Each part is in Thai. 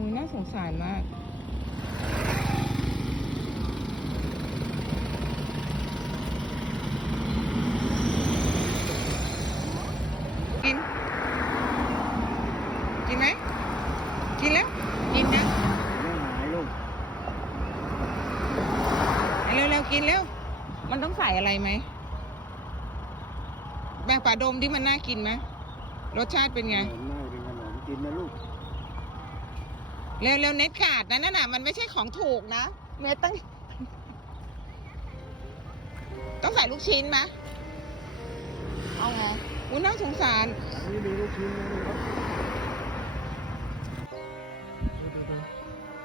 อ้ยน่าสงสารมาก กิน กินไหม กินแล้ว กินนะไม่หายลูกเร็วเร็วๆกินเร็ว มันต้องใส่อะไรไหม แบงป่าดมที่มันน่ากินไหมรสชาติเป็นไง ขนมน่าเป็นขนมกินนะลูก เร็วเร็วๆเน็ตขาดนะนั่นน่ะมันไม่ใช่ของถูกนะเม็ดตั้ง ต้องใส่ลูกชิ้นไหมเอาไงอุ้ยน่าสงสารนี่มีลูกชิ้นนะลูกครับดูดู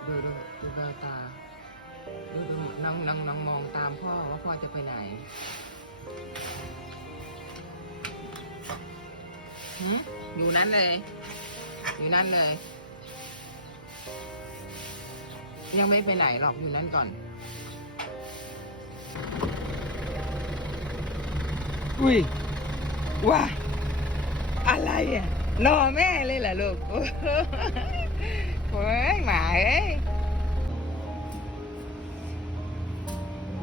ดูดูดูดูตาดูดูนั่งนั่งนั่งมองตามพ่อว่าพ่อจะไปไหนอยู่นั่นเลย อยู่นั่นเลย ยังไม่ไปไหนหรอกอยู่นั่นก่อน อุ้ยว้าอะไรอะรอแม่เลยเหรอลูกโอ้ยหมาเอ้ย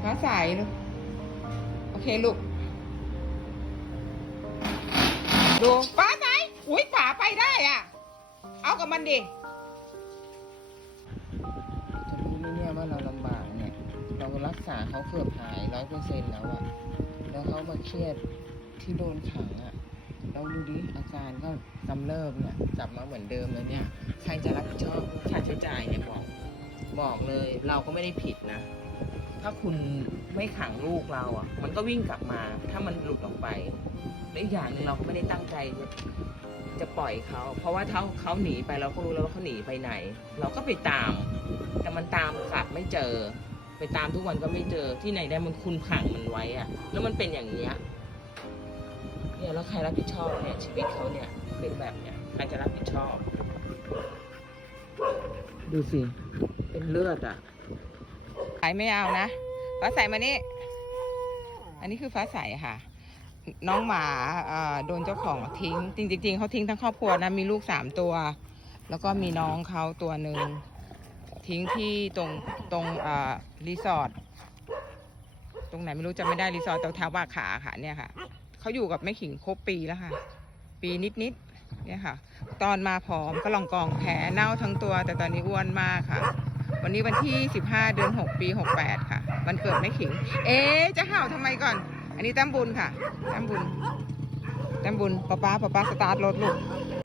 ฟ้าใสลูก โอเคลูก ดูฟ้าใสอุ้ยป๋าไปได้อะ เอากับมันดิ ว่าเราลำบากเนี่ย เรารักษาเขาเกือบหายร้อยเปอร์เซ็นต์แล้วอะแล้วเขามาเครียดที่โดนขังอะเราดูดิอาการก็กำเริบเนี่ยกลับมาเหมือนเดิมแล้วเนี่ย ใครจะรับผิดชอบค่าใช้จ่ายเนี่ยบอกบอกเลยเราก็ไม่ได้ผิดนะ ถ้าคุณไม่ขังลูกเราอะ มันก็วิ่งกลับมา ถ้ามันหลุดออกไปและอีกอย่างหนึ่งเราก็ไม่ได้ตั้งใจจะจะปล่อยเขา เพราะว่าเขาเขาหนีไปเราก็รู้แล้วว่าเขาหนีไปไหน เราก็ไปตาม แต่ ไม่เจอ ไปตามทุกวันก็ไม่เจอที่ไหนได้มันคุณขังมันไว้อะแล้วมันเป็นอย่างเนี้ยเนี่ยแล้วใครรับผิดชอบเนี่ยชีวิตเขาเนี่ยเป็นแบบเนี้ยใครจะรับผิดชอบ ดูสิ เป็นเลือดอะขายไม่เอานะฟ้าใสมานี่ อันนี้คือฟ้าใสค่ะ น้องหมาเอ่อโดนเจ้าของทิ้ง จริงๆเขาทิ้งทั้งครอบครัวนะมีลูกสามตัว แล้วก็มีน้องเขาตัวหนึ่ง ทิ้งที่ตรงตรงเอ่อรีสอร์ทตรงไหนไม่รู้จะไม่ได้รีสอร์ทแถวแถวบาขาค่ะเนี่ยค่ะเขาอยู่กับแม่ขิงครบปีแล้วค่ะ ปีนิดๆเนี่ยค่ะ ตอนมาผอมก็ลองกองแผลเน่าทั้งตัว แต่ตอนนี้อ้วนมากค่ะ วันนี้วันที่ 15 เดือน 6 ปี 68 ค่ะ วันเกิดแม่ขิง เอ๊ะจะเห่าทำไมก่อน อันนี้แต้มบุญค่ะแต้มบุญแต้มบุญป๊าป๊าป๊าป๊าสตาร์ทรถลูก